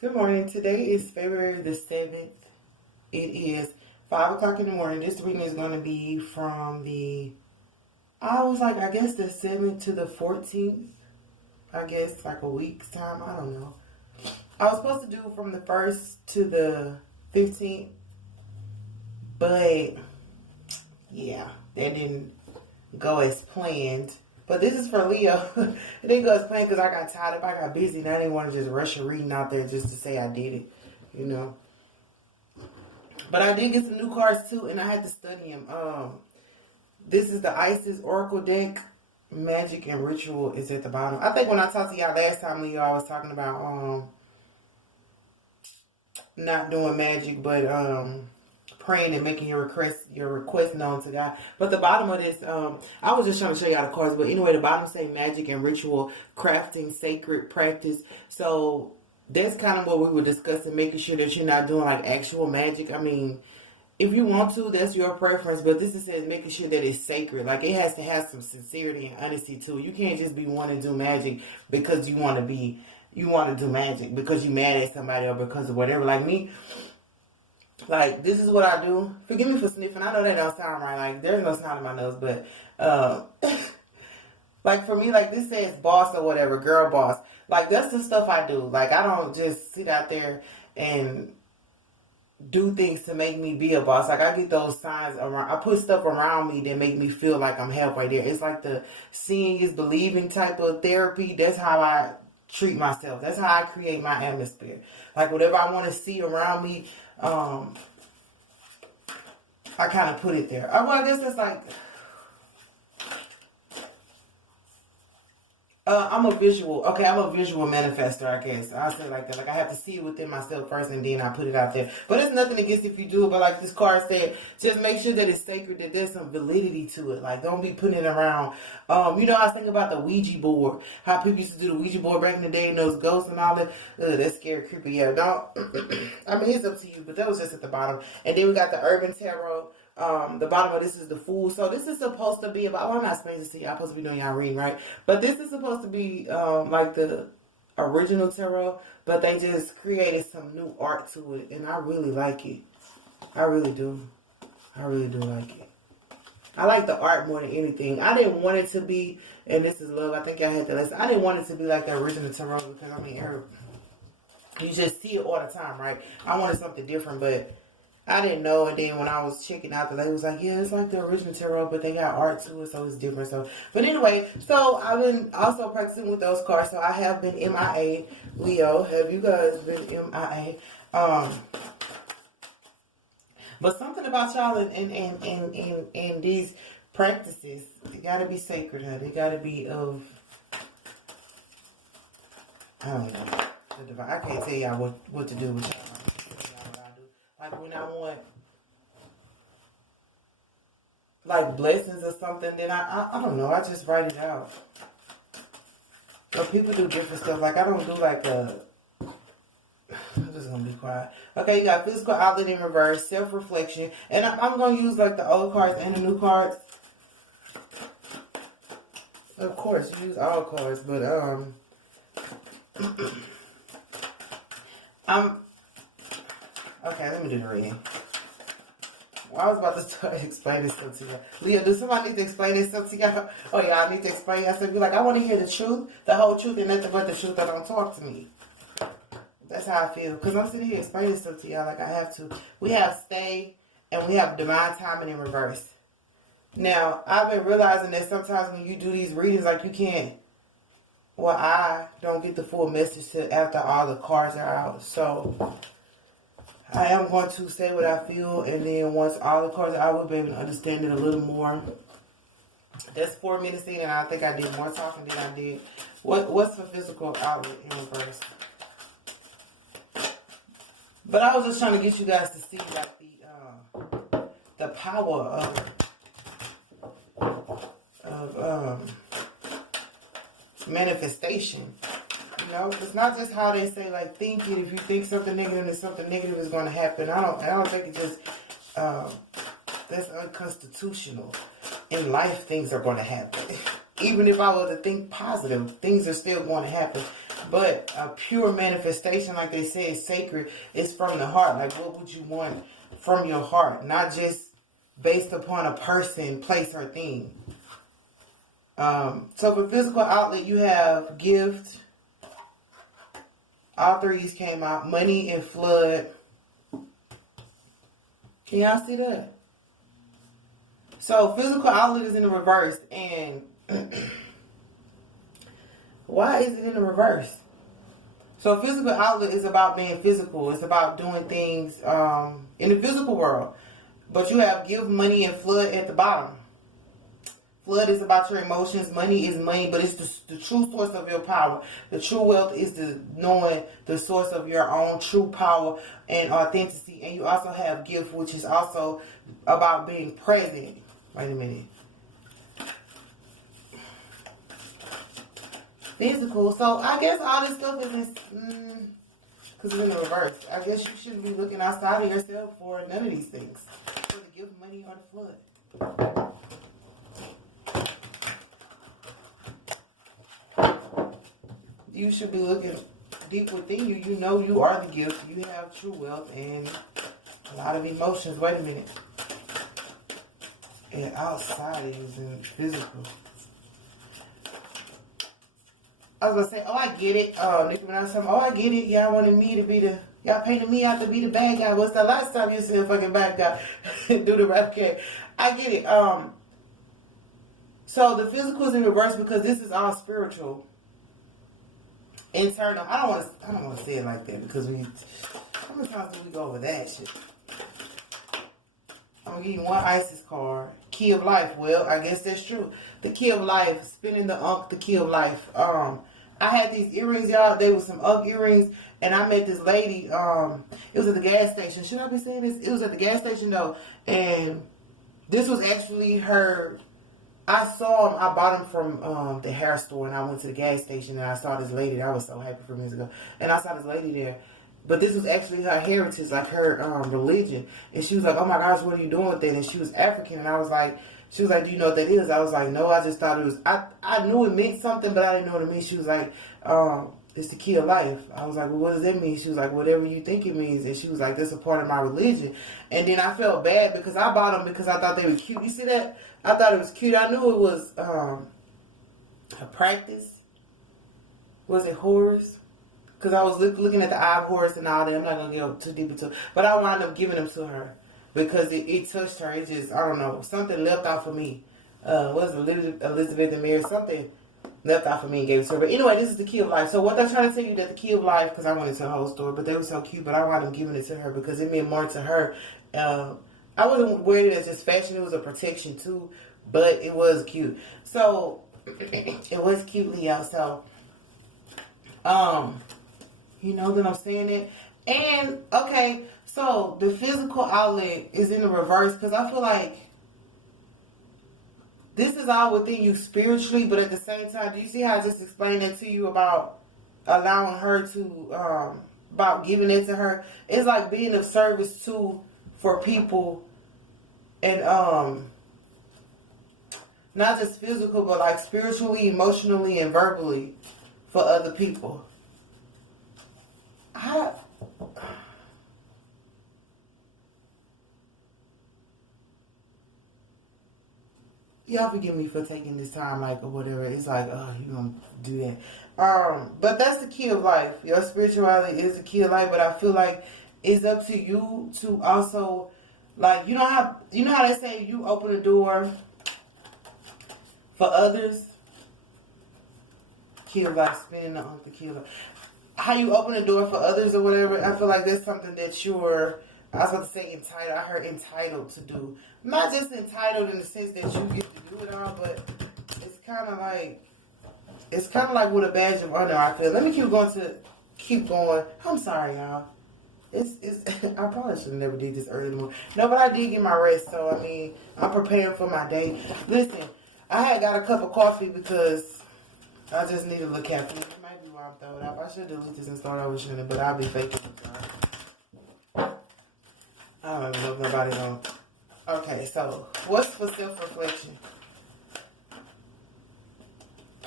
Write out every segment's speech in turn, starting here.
Good morning. Today is February the 7th. It is 5 o'clock in the morning. This reading is going to be from I guess the 7th to the 14th. I guess like a week's time. I don't know. I was supposed to do from the 1st to the 15th. But, yeah, that didn't go as planned. But this is for Leo. It didn't go as planned because I got tied up. I got busy and I didn't want to just rush a reading out there just to say I did it, you know. But I did get some new cards too, and I had to study them. This is the Isis Oracle deck. Magic and Ritual is at the bottom. I think when I talked to y'all last time, Leo, I was talking about not doing magic, but praying and making your request known to God. But the bottom of this, I was just trying to show y'all the cards. But anyway, the bottom say magic and ritual, crafting, sacred practice. So that's kind of what we were discussing, making sure that you're not doing like actual magic. I mean, if you want to, that's your preference. But this says making sure that it's sacred. Like it has to have some sincerity and honesty too. You can't just be wanting to do magic because you want to do magic because you mad at somebody or because of whatever. Like me. Like, this is what I do. Forgive me for sniffing. I know that don't sound right. Like, there's no sound in my nose. But, like, for me, like, this says boss or whatever. Girl boss. Like, that's the stuff I do. Like, I don't just sit out there and do things to make me be a boss. Like, I get those signs around. I put stuff around me that make me feel like I'm halfway there. It's like the seeing is believing type of therapy. That's how I treat myself. That's how I create my atmosphere. Like, whatever I want to see around me, I kind of put it there. Well, I guess it's like, I'm a visual manifester, I guess. I'll say it like that. Like, I have to see it within myself first, and then I put it out there. But it's nothing against if you do it, but like this card said, just make sure that it's sacred, that there's some validity to it. Like, don't be putting it around. I was thinking about the Ouija board, how people used to do the Ouija board back in the day, and those ghosts and all that. That's scary, creepy. Yeah, don't. I mean, it's up to you, but that was just at the bottom. And then we got the Urban Tarot. The bottom of this is the Fool. So this is supposed to be about, well, I'm not explaining this to y'all. I'm supposed to be doing y'all reading, right? But this is supposed to be like the original tarot, but they just created some new art to it, and I really like it. I really do. I really do like it. I like the art more than anything. I didn't want it to be, and this is love, I think y'all had to listen. I didn't want it to be like the original tarot because, I mean, you just see it all the time, right? I wanted something different, but I didn't know, and then when I was checking out, the lady was like, yeah, it's like the original tarot, but they got art to it, so it's different. So, but anyway, so I've been also practicing with those cards, so I have been MIA. Leo, have you guys been MIA? But something about y'all in these practices, they gotta be sacred, huh? They gotta be of, I don't know, the divine. I can't tell y'all what to do with y'all. Like when I want like blessings or something, then I don't know, I just write it out. But people do different stuff. Like I don't do like I'm just gonna be quiet. Okay, you got physical outlet in reverse, self-reflection, and I'm gonna use like the old cards and the new cards. Of course, you use all cards, but okay, let me do the reading. Well, I was about to start explaining stuff to y'all. Leo, does somebody need to explain this stuff to y'all? Oh, yeah, I need to explain. I said, be like, I want to hear the truth, the whole truth, and nothing but the truth. That don't talk to me. That's how I feel. Because I'm sitting here explaining stuff to y'all like I have to. We have stay, and we have divine timing in reverse. Now, I've been realizing that sometimes when you do these readings, like you can't, well, I don't get the full message till after all the cards are out. So I am going to say what I feel, and then once all the cards are out, we'll be able to understand it a little more. That's 4 minutes in, and I think I did more talking than I did. What's for physical outlet in reverse? But I was just trying to get you guys to see like the power of manifestation. You know, it's not just how they say like think it. If you think something negative, then something negative is going to happen. I don't think it just that's unconstitutional. In life, things are going to happen. Even if I were to think positive, things are still going to happen. But a pure manifestation, like they say, is sacred. It's from the heart. Like, what would you want from your heart? Not just based upon a person, place, or thing. So for physical outlet, you have gift. All threes came out. Money and flood. Can y'all see that? So physical outlet is in the reverse. And why is it in the reverse? So physical outlet is about being physical. It's about doing things in the physical world. But you have give, money, and flood at the bottom. Flood is about your emotions. Money is money, but it's the true source of your power. The true wealth is the knowing the source of your own true power and authenticity. And you also have gift, which is also about being present. Wait a minute. Physical. So I guess all this stuff is because it's in the reverse. I guess you shouldn't be looking outside of yourself for none of these things. For the gift, money, or the flood. You should be looking deep within you. You know you are the gift. You have true wealth and a lot of emotions. Wait a minute. And outside is in physical. I was gonna say, oh, I get it. Nicki Minaj told me, oh, I get it. Y'all wanted me to be the, y'all painted me out to be the bad guy. What's the last time you said fucking bad guy? Do the rap game. I get it. So the physical is in reverse because this is all spiritual. Internal. I don't want to say it like that because how many times do we go over that shit? I'm gonna give you one Isis card. Key of life. Well, I guess that's true. The key of life. Spinning the the key of life. I had these earrings, y'all. They were some earrings, and I met this lady. It was at the gas station. Should I be saying this? It was at the gas station though, and this was actually her. I saw him. I bought him from the hair store, and I went to the gas station, and I saw this lady. I was so happy for minutes ago, and I saw this lady there. But this was actually her heritage, like her religion. And she was like, "Oh my gosh, what are you doing with that?" And she was African, and I was like, "She was like, do you know what that is?" I was like, "No, I just thought it was." I knew it meant something, but I didn't know what it meant. She was like, "It's the key of life." I was like, "Well, what does that mean?" She was like, "Whatever you think it means." And she was like, "That's a part of my religion." And then I felt bad because I bought them because I thought they were cute. You see that? I thought it was cute. I knew it was a practice. Was it Horus? Because I was looking at the eye of Horus and all that. I'm not going to get too deep into it. But I wound up giving them to her because it touched her. It just, I don't know, something left out for me. Was Elizabeth and Mary, something left out for me and gave it to her. But anyway, this is the key of life. So what they're trying to tell you that the key of life, because I went into a whole story, but they were so cute, but I wound up giving it to her because it meant more to her. I wasn't wearing it as just fashion. It was a protection too, but it was cute. So it was cute, Leo. So, you know that I'm saying it. And, okay, so the physical outlet is in the reverse because I feel like this is all within you spiritually, but at the same time, do you see how I just explained that to you about allowing her to, about giving it to her? It's like being of service too for people and, not just physical, but like spiritually, emotionally, and verbally for other people. Y'all forgive me for taking this time, like, or whatever. It's like, oh, you gonna do that. But that's the key of life. Your spirituality is the key of life, but I feel like it's up to you to also, like, you know how they say you open the door for others? Key of life, spinning the key of life. How you open the door for others or whatever, I feel like that's something that you're, I was about to say entitled, I heard entitled to do. Not just entitled in the sense that you get to do it all, but it's kind of like with a badge of honor, I feel. Let me keep going. I'm sorry, y'all. I probably should have never did this early in the morning. No, but I did get my rest, so I mean, I'm preparing for my day. Listen, I had got a cup of coffee because I just need a little caffeine. It might be why I'm throwing up. I should delete this and start over shooting it, but I'll be faking it. I don't even know if nobody's on. Okay, so what's for self-reflection?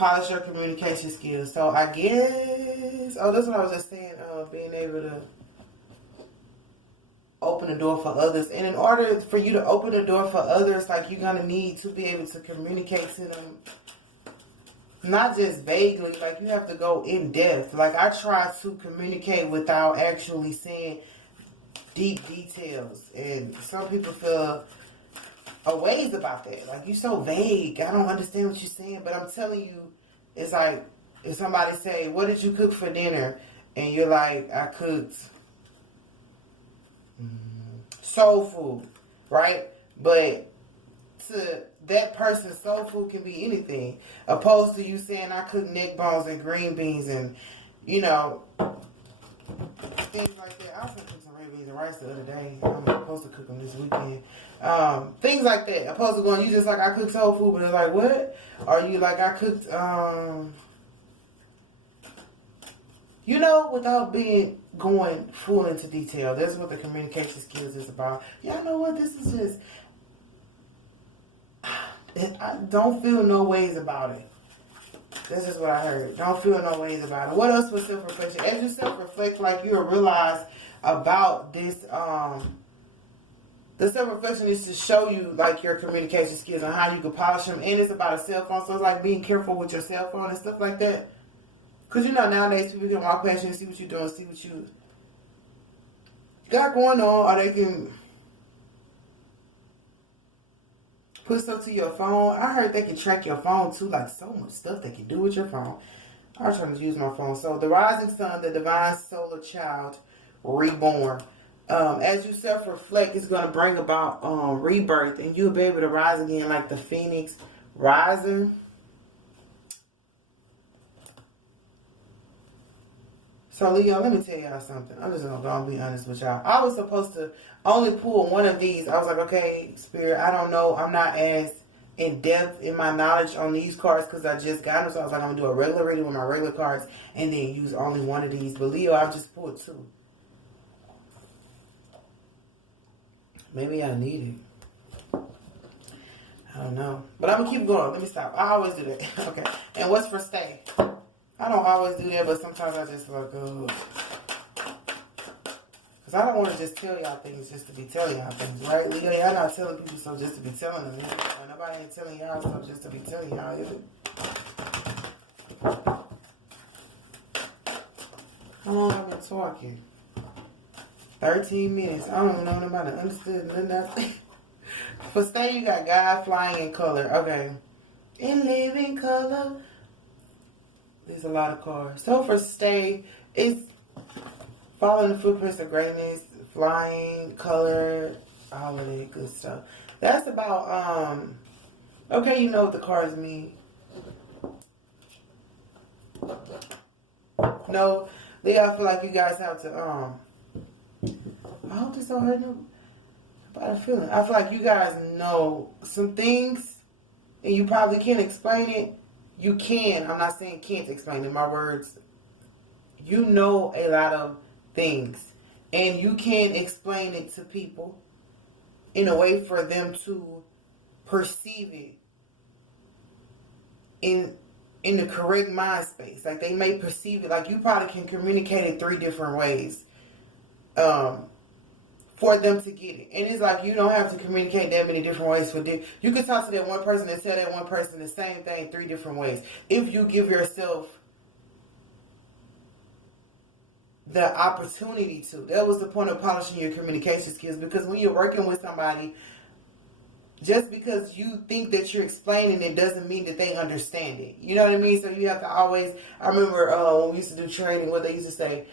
polish your communication skills. So I guess, that's what I was just saying, being able to open the door for others. And in order for you to open the door for others, like, you're going to need to be able to communicate to them, not just vaguely, like, you have to go in depth. Like, I try to communicate without actually saying deep details. And some people feel a ways about that. Like, you so vague. I don't understand what you're saying. But I'm telling you, it's like, if somebody say, what did you cook for dinner? And you're like, I cooked soul food, right? But to that person, soul food can be anything. Opposed to you saying, I cook neck bones and green beans and, things like that. I was going to cook some red beans and rice the other day. I'm supposed to cook them this weekend. Things like that. Opposed to going, you just like, I cook soul food, but it's like, what? Or you like, I cooked, without going full into detail. That's what the communication skills is about. Y'all know what? This is just, I don't feel no ways about it. This is what I heard. Don't feel no ways about it. What else was self-reflection? As you self-reflect, like, you'll realize about this, the self-reflection is to show you, like, your communication skills and how you can polish them. And it's about a cell phone. So it's like being careful with your cell phone and stuff like that. Because, nowadays people can walk past you and see what you're doing, see what you got going on, or they can put stuff to your phone. I heard they can track your phone too, like, so much stuff they can do with your phone. I was trying to use my phone. So, the rising sun, the divine solar child, reborn. As you self-reflect, it's going to bring about rebirth, and you'll be able to rise again like the phoenix rising. So, Leo, let me tell y'all something. I'm just going to be honest with y'all. I was supposed to only pull one of these. I was like, okay, Spirit, I don't know. I'm not as in depth in my knowledge on these cards because I just got them. So I was like, I'm going to do a regular reading with my regular cards and then use only one of these. But, Leo, I've just pulled two. Maybe I need it. I don't know. But I'm going to keep going. Let me stop. I always do that. Okay. And what's for stay? I don't always do that, but sometimes I just like, because I don't want to just tell y'all things just to be telling y'all things, right? Leo, y'all not telling people so just to be telling them. Nobody ain't telling y'all stuff just to be telling y'all, is it? How long have I been talking? 13 minutes. I don't know nobody understood nothing. For stay, you got God flying in color. Okay. In living color. There's a lot of cards. So for stay, it's following the footprints of greatness, flying, color, all of that good stuff. That's about, okay, you know what the cards mean. No, Leo, I feel like you guys have to, I hope this don't hurt nobody feeling. I feel like you guys know some things, and you probably can't explain it. You can. I'm not saying can't explain it. My words. You know a lot of things. And you can explain it to people in a way for them to perceive it in the correct mind space. Like, they may perceive it. Like, you probably can communicate it 3 different ways for them to get it. And it's like, you don't have to communicate that many different ways for them. You can talk to that one person and tell that one person the same thing 3 different ways. If you give yourself the opportunity to. That was the point of polishing your communication skills. Because when you're working with somebody, just because you think that you're explaining it doesn't mean that they understand it. You know what I mean? So you have to always, I remember when we used to do training, what they used to say,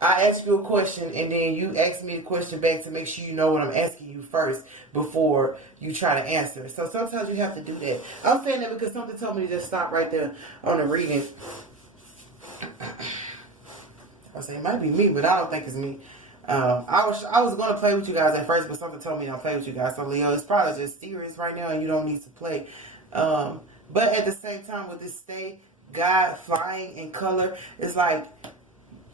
I ask you a question, and then you ask me the question back to make sure you know what I'm asking you first before you try to answer. So sometimes you have to do that. I'm saying that because something told me to just stop right there on the reading. I say it might be me, but I don't think it's me. I was going to play with you guys at first, but something told me not to play with you guys. So Leo, it's probably just serious right now, and you don't need to play. But at the same time, with this stay, God flying in color, it's like,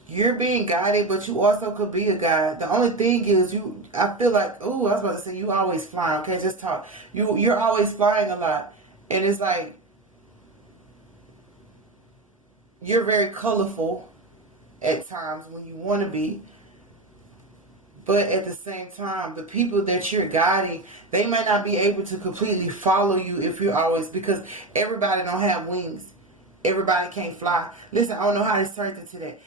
you're being guided, but you also could be a guide. The only thing is, I feel like, I was about to say, you always flying. Okay, just talk. You're always flying a lot. And it's like, you're very colorful at times when you want to be. But at the same time, the people that you're guiding, they might not be able to completely follow you if you're always, because everybody don't have wings. Everybody can't fly. Listen, I don't know how this turned into that.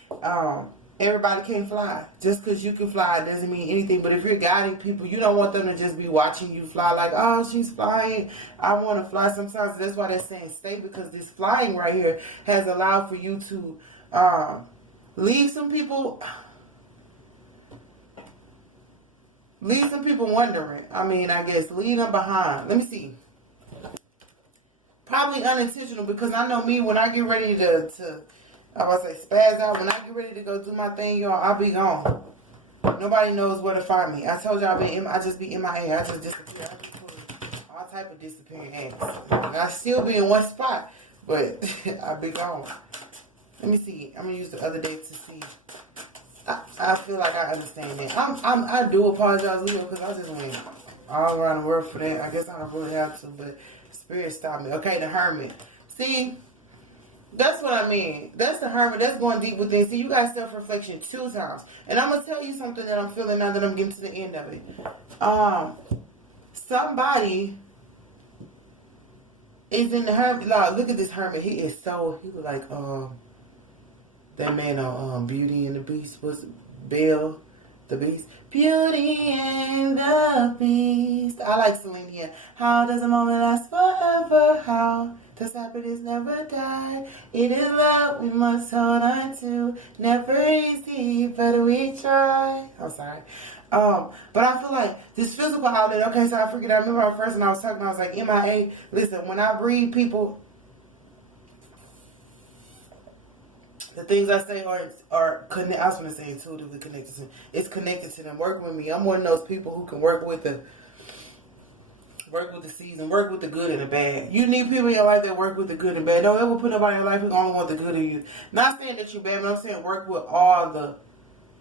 Everybody can't fly. Just because you can fly doesn't mean anything. But if you're guiding people, you don't want them to just be watching you fly like, oh, she's flying. I want to fly. Sometimes that's why they're saying stay, because this flying right here has allowed for you to leave some people wondering. I mean, I guess leave them behind. Let me see. Probably unintentional, because I know me, when I get ready to I was say spaz out, when I get ready to go do my thing, y'all, I'll be gone. Nobody knows where to find me. I told y'all I just be MIA. I just disappear. I just pull all type of disappearing acts. I still be in one spot, but I'll be gone. Let me see. I'm gonna use the other day to see. I feel like I understand that. I do apologize, Leo, because I just went all around the world for that. I guess I don't really have to, but Spirit stopped me. Okay, the Hermit. See, that's what I mean. That's the Hermit. That's going deep within. See, you got self-reflection 2 times. And I'm going to tell you something that I'm feeling now that I'm getting to the end of it. Somebody is in the Hermit. Look at this Hermit. He was like, that man on Beauty and the Beast was Belle the Beast. Beauty and the Beast. I like Celine Dion. How does a moment last forever? How does happiness never die? It is love we must hold on to. Never easy, but we try. I'm sorry. But I feel like this physical outlet, okay, so I remember at first when I was talking, I was like, MIA. Listen, when I read people, the things I say are connected. I was going to say intuitively connected to them. It's connected to them. Work with me. I'm one of those people who can work with the season, work with the good and the bad. You need people in your life that work with the good and bad. Don't ever put nobody in your life who only want the good of you. Not saying that you're bad, but I'm saying work with all the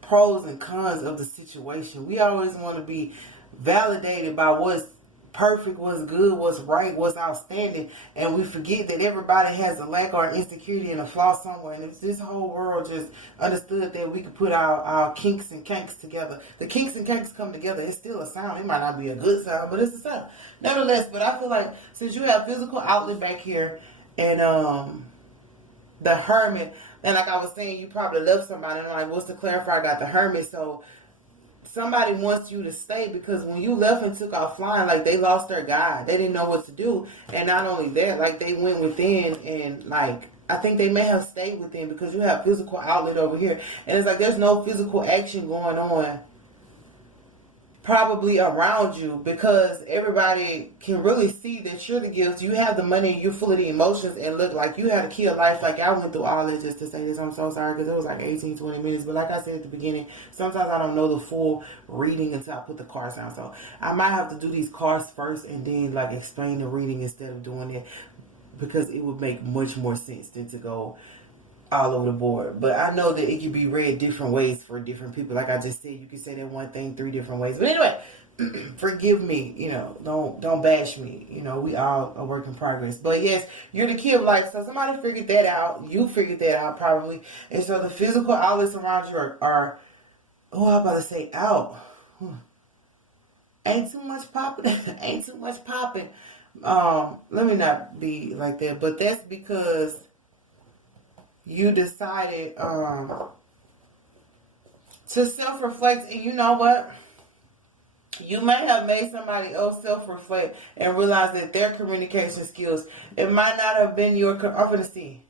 pros and cons of the situation. We always want to be validated by what's perfect, what's good, what's right, what's outstanding, and we forget that everybody has a lack or insecurity and a flaw somewhere. And if this whole world just understood that we could put our kinks and kanks together, the kinks and kanks come together, it's still a sound. It might not be a good sound, but it's a sound nevertheless. But I feel like since you have physical outlet back here and the Hermit, and like I was saying, you probably love somebody, and I'm like, what's the clarifier? I got the Hermit. So somebody wants you to stay, because when you left and took off flying, like, they lost their guide. They didn't know what to do. And not only that, like, they went within, and like, I think they may have stayed within, because you have physical outlet over here. And it's like there's no physical action going on probably around you, because everybody can really see that you're the gift. You have the money, you're full of the emotions, and look like you had a key of life. Like, I went through all this just to say this. I'm so sorry, because it was like 18-20 minutes. But like I said at the beginning, sometimes I don't know the full reading until I put the cards down. So I might have to do these cards first and then like explain the reading instead of doing it, because it would make much more sense than to go all over the board. But I know that it can be read different ways for different people. Like I just said, you can say that one thing 3 different ways. But anyway, forgive me, don't bash me. We all a work in progress. But yes, you're the key of life. So somebody figured that out. You figured that out probably. And so the physical outlets around you are I'm about to say out. Ain't too much popping. Ain't too much popping. Let me not be like that. But that's because you decided to self-reflect, and you know what? You may have made somebody else self-reflect and realize that their communication skills, it might not have been your, I'm going to see,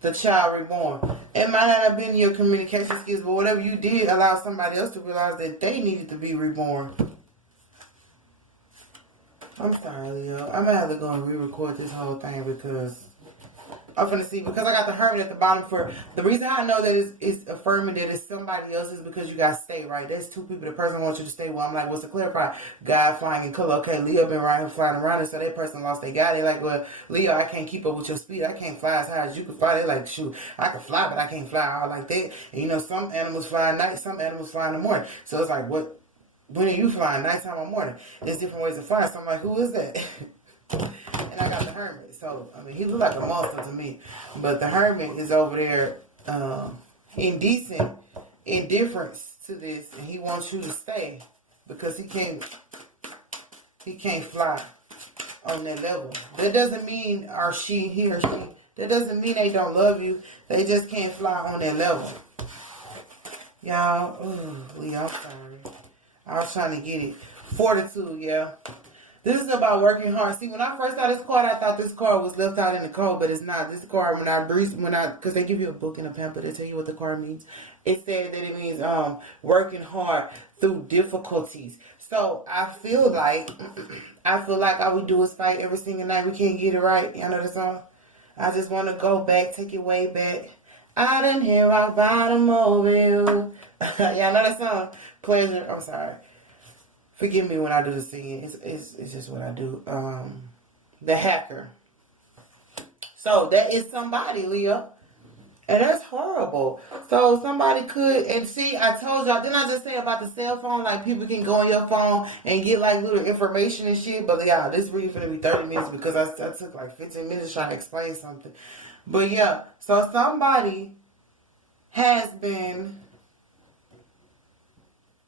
the child reborn. It might not have been your communication skills, but whatever you did allow somebody else to realize that they needed to be reborn. I'm sorry, Leo. I'm going to have to go and re-record this whole thing, because I'm going to see, because I got the Hermit at the bottom. For the reason how I know that it's affirming that it's somebody else is because you got to stay, right? There's 2 people. The person wants you to stay. Well, I'm like, what's the clarifier? God flying in color. Okay, Leo been right here flying around, and so that person lost their guy. They like, well, Leo, I can't keep up with your speed. I can't fly as high as you can fly. They like, shoot, I can fly, but I can't fly all like that. And some animals fly at night, some animals fly in the morning. So it's like, when are you flying? Nighttime or morning? There's different ways of flying. So I'm like, who is that? And I got the Hermit. So, I mean, he look like a monster to me. But the Hermit is over there indifference to this. And he wants you to stay. Because he can't fly on that level. That doesn't mean he or she. That doesn't mean they don't love you. They just can't fly on that level. Y'all, I'm sorry. I was trying to get it. Fortitude, yeah. This is about working hard. See, when I first saw this card, I thought this card was left out in the code, but it's not. This card, because they give you a book and a pamphlet, they tell you what the card means. It said that it means working hard through difficulties. So I feel like all we do is fight every single night. We can't get it right. Y'all know the song? I just want to go back, take it way back. I didn't hear rock bottom over you. Y'all know that song? Pleasure. I'm sorry. Forgive me when I do the singing. It's just what I do. The Hacker. So that is somebody, Leo. And that's horrible. So somebody could, and see, I told y'all, didn't I just say about the cell phone? Like, people can go on your phone and get, like, little information and shit. But, yeah, this really finna be 30 minutes because I took, like, 15 minutes trying to explain something. But, yeah, so somebody has been,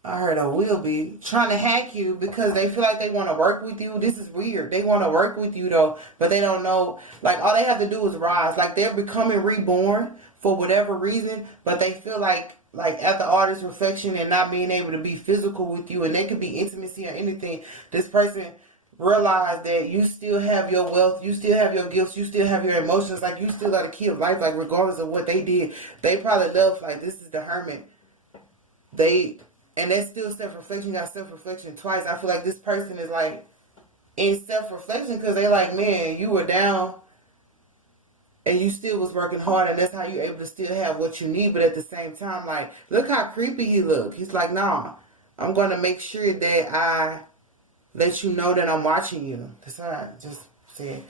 I heard I will be, trying to hack you because they feel like they want to work with you. This is weird. They want to work with you, though, but they don't know. Like, all they have to do is rise. Like, they're becoming reborn for whatever reason, but they feel like after all this reflection and not being able to be physical with you, and there could be intimacy or anything, this person realized that you still have your wealth, you still have your gifts, you still have your emotions, like, you still got a key of life, like, regardless of what they did. They probably love, like, this is the Hermit. And that's still self-reflection. You got self-reflection twice. I feel like this person is, like, in self-reflection because they like, man, you were down and you still was working hard, and that's how you're able to still have what you need. But at the same time, like, look how creepy he looked. He's like, nah, I'm going to make sure that I let you know that I'm watching you. That's all right. Just said,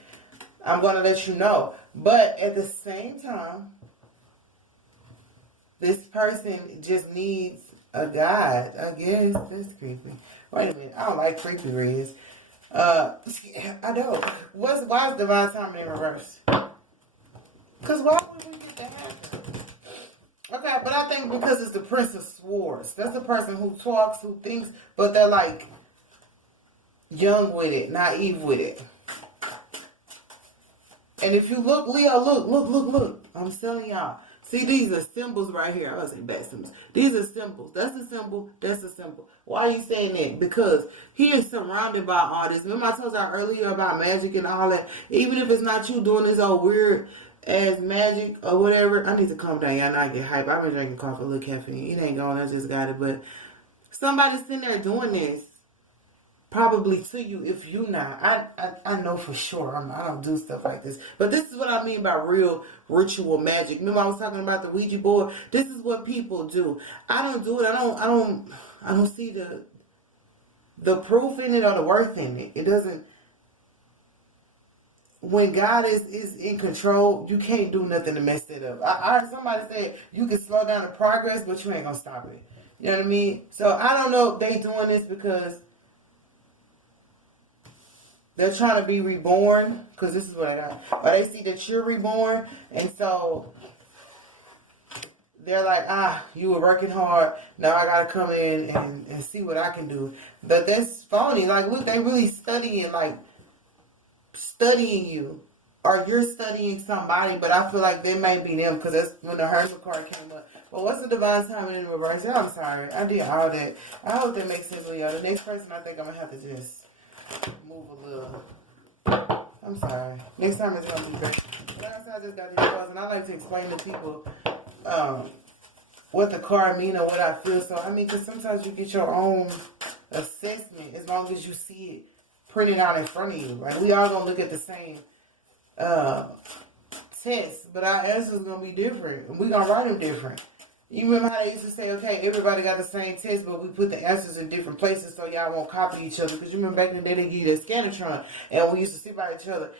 I'm going to let you know. But at the same time, this person just needs a guide. I guess that's creepy. Wait a minute. I don't like creepy reads. I don't. Why is divine timing in reverse? Because why would we get that happen? Okay, but I think because it's the Prince of Swords. That's the person who talks, who thinks, but they're like young with it, naive with it. And if you look, Leo, look. I'm telling y'all. See, these are symbols right here. I was saying bad symbols. These are symbols. That's a symbol. That's a symbol. Why are you saying that? Because he is surrounded by all this. Remember I told y'all earlier about magic and all that? Even if it's not you doing this old weird ass magic or whatever. I need to calm down. Y'all know I get hype. I've been drinking coffee, a little caffeine. It ain't gone. I just got it. But somebody's sitting there doing this. Probably to you if you not. I know for sure. I don't do stuff like this. But this is what I mean by real ritual magic. Remember I was talking about the Ouija board? This is what people do. I don't do it. I don't see the proof in it or the worth in it. It doesn't. When God is in control, you can't do nothing to mess it up. I heard somebody say you can slow down the progress, but you ain't gonna stop it. You know what I mean? So I don't know if they doing this because they're trying to be reborn, because this is what I got. Or they see that you're reborn, and so they're like, you were working hard. Now I got to come in and see what I can do. But that's phony. Like, look, they really studying you. Or you're studying somebody, but I feel like they may be them, because that's when the Hermit card came up. But what's the divine timing in reverse? Yeah, I'm sorry. I did all that. I hope that makes sense, Leo. The next person, I think I'm going to have to just move a little. I'm sorry. Next time it's gonna be great. Like I said, I just got these cards, and I like to explain to people what the card mean or what I feel. So I mean, because sometimes you get your own assessment as long as you see it printed out in front of you. Like, we all gonna look at the same test, but our answers gonna be different, and we gonna write them different. You remember how they used to say, okay, everybody got the same test, but we put the answers in different places so y'all won't copy each other? Because you remember back in the day, they give you that Scantron, and we used to sit by each other.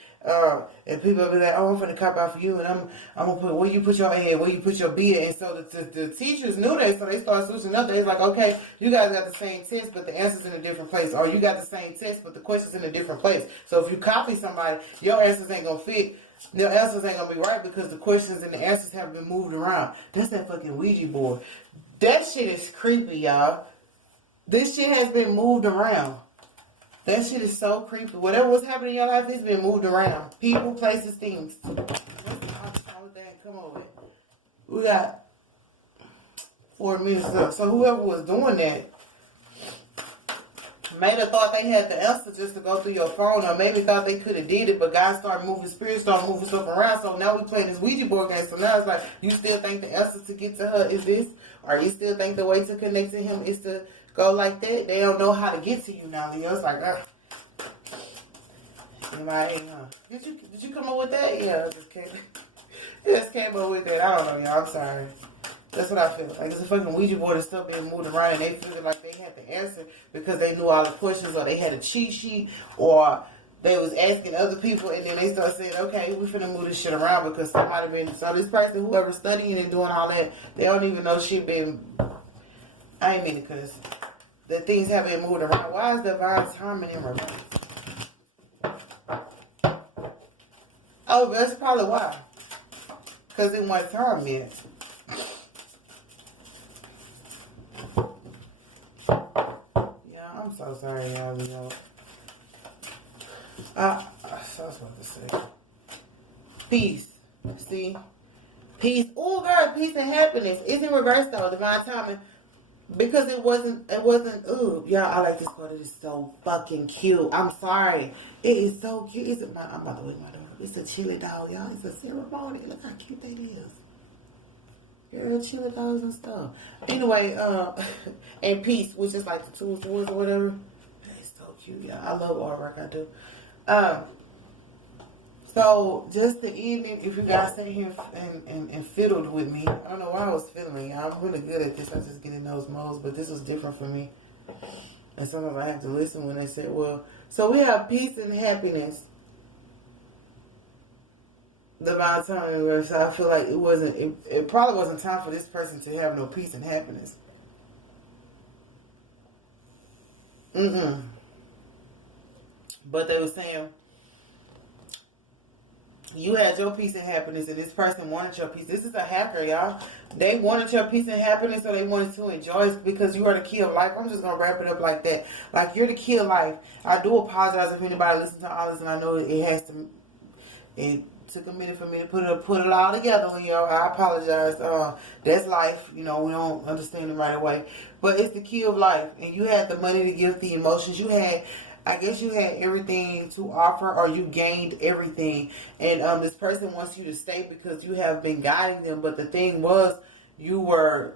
And people be like, oh, I'm finna cop out for you, and I'm gonna put where you put your A, where you put your B, and so the teachers knew that, so they started switching up. They was like, okay, you guys got the same test, but the answers in a different place, or you got the same test, but the questions in a different place. So if you copy somebody, your answers ain't gonna fit. Your answers ain't gonna be right because the questions and the answers have been moved around. That's that fucking Ouija board. That shit is creepy, y'all. This shit has been moved around. That shit is so creepy. Whatever was happening in your life, it's been moved around. People, places, things. Come on with. We got 4 minutes up. So whoever was doing that may have thought they had the answer just to go through your phone, or maybe thought they could have did it, but God started moving, spirits started moving stuff around. So now we playing this Ouija board game. So now it's like, you still think the answer to get to her is this? Or you still think the way to connect to him is to go like that? They don't know how to get to you now, Leo. It's like, Did you come up with that? Yeah, I just came. Just came up with that. I don't know, y'all. I'm sorry. That's what I feel. Like, it's a fucking Ouija board and stuff being moved around, and they feel like they had the answer because they knew all the questions, or they had a cheat sheet, or they was asking other people, and then they start saying, okay, we finna move this shit around because somebody been, so this person, whoever studying and doing all that, they don't even know shit been, I ain't mean it because the things have been moved around. Why is divine timing in reverse? Oh, that's probably why. Because it wasn't time yet. Yeah, I'm so sorry, y'all. You know. I was about to say. Peace. See? Peace. Oh, girl, peace and happiness. It's in reverse, though. Divine timing. Because it wasn't, ooh, y'all, I like this part. It is so fucking cute. I'm sorry. It is so cute. I'm about to wake my daughter. It's a chili dog, y'all. It's a ceremony. Look how cute that is. Girl, chili dogs and stuff. Anyway, and peace, which is like the 2 of Swords or whatever. It's so cute, y'all. I love artwork. I do. So, just the evening, if you guys sat here and fiddled with me, I don't know why I was fiddling. I'm really good at this. I just get in those modes, but this was different for me. And sometimes I have to listen when they say, well, so we have peace and happiness. Divine timing, so I feel like it probably wasn't time for this person to have no peace and happiness. But they were saying, you had your peace and happiness, and this person wanted your peace. This is a hacker, y'all. They wanted your peace and happiness, so they wanted to enjoy it because you are the key of life. I'm just going to wrap it up like that. Like, you're the key of life. I do apologize if anybody listens to all this, and I know it took a minute for me to put it all together, Leo. I apologize. That's life. You know, we don't understand it right away. But it's the key of life. And you had the money to give, the emotions. I guess you had everything to offer, or you gained everything. And this person wants you to stay because you have been guiding them. But the thing was, you were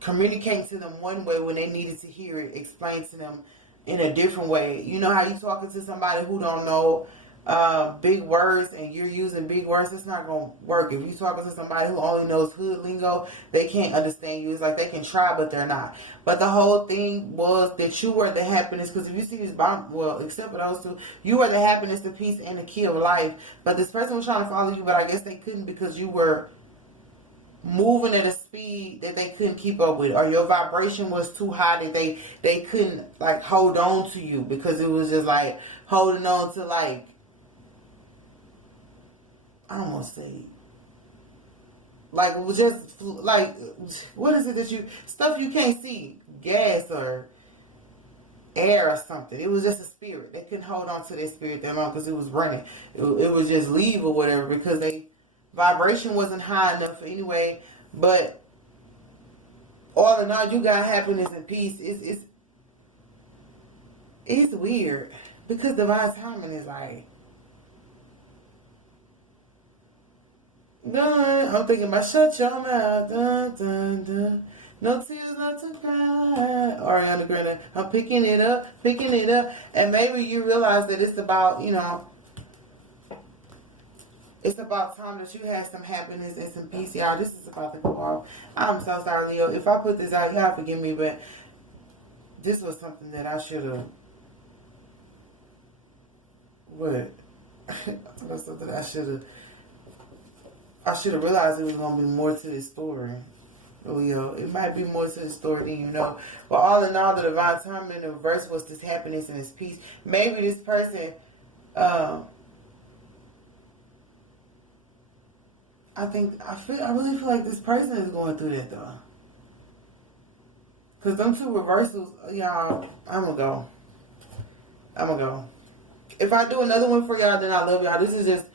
communicating to them one way when they needed to hear it explained to them in a different way. You know how you talking to somebody who don't know big words, and you're using big words, it's not going to work. If you're talking to somebody who only knows hood lingo, they can't understand you. It's like they can try, but they're not. But the whole thing was that you were the happiness, because if you see these except for those two, you were the happiness, the peace, and the key of life. But this person was trying to follow you, but I guess they couldn't because you were moving at a speed that they couldn't keep up with, or your vibration was too high that they couldn't like hold on to you, because it was just like holding on to, like, I don't want to say, like, it was just, like, what is it that stuff you can't see, gas or air or something. It was just a spirit. They couldn't hold on to their spirit that long because it was running. It would just leave or whatever because they vibration wasn't high enough anyway. But all in all, you got happiness and peace. It's weird because divine timing is like, dun, I'm thinking about shut your mouth, dun, dun, dun. No tears not to cry. Ariana Grande. I'm picking it up. And maybe you realize that it's about, it's about time that you have some happiness and some peace. Y'all, this is about to go off. I'm so sorry, Leo. If I put this out, y'all forgive me, but this was something that I should have, I thought that's something I should have realized it was gonna be more to this story. Oh, yo, it might be more to the story than you know. But all in all, the divine timing in the reverse was this happiness and this peace. Maybe this person, I really feel like this person is going through that though. Cause them two reversals, y'all, I'm gonna go. If I do another one for y'all, then I love y'all. This is just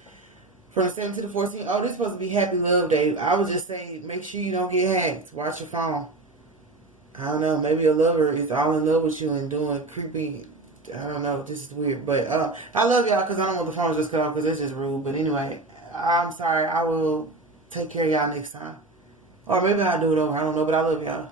from the 7 to the 14. Oh, this is supposed to be Happy Love Day. I was just saying, make sure you don't get hacked. Watch your phone. I don't know. Maybe a lover is all in love with you and doing creepy. I don't know. This is weird. But I love y'all because I don't want the phones just cut off because it's just rude. But anyway, I'm sorry. I will take care of y'all next time. Or maybe I'll do it over. I don't know. But I love y'all.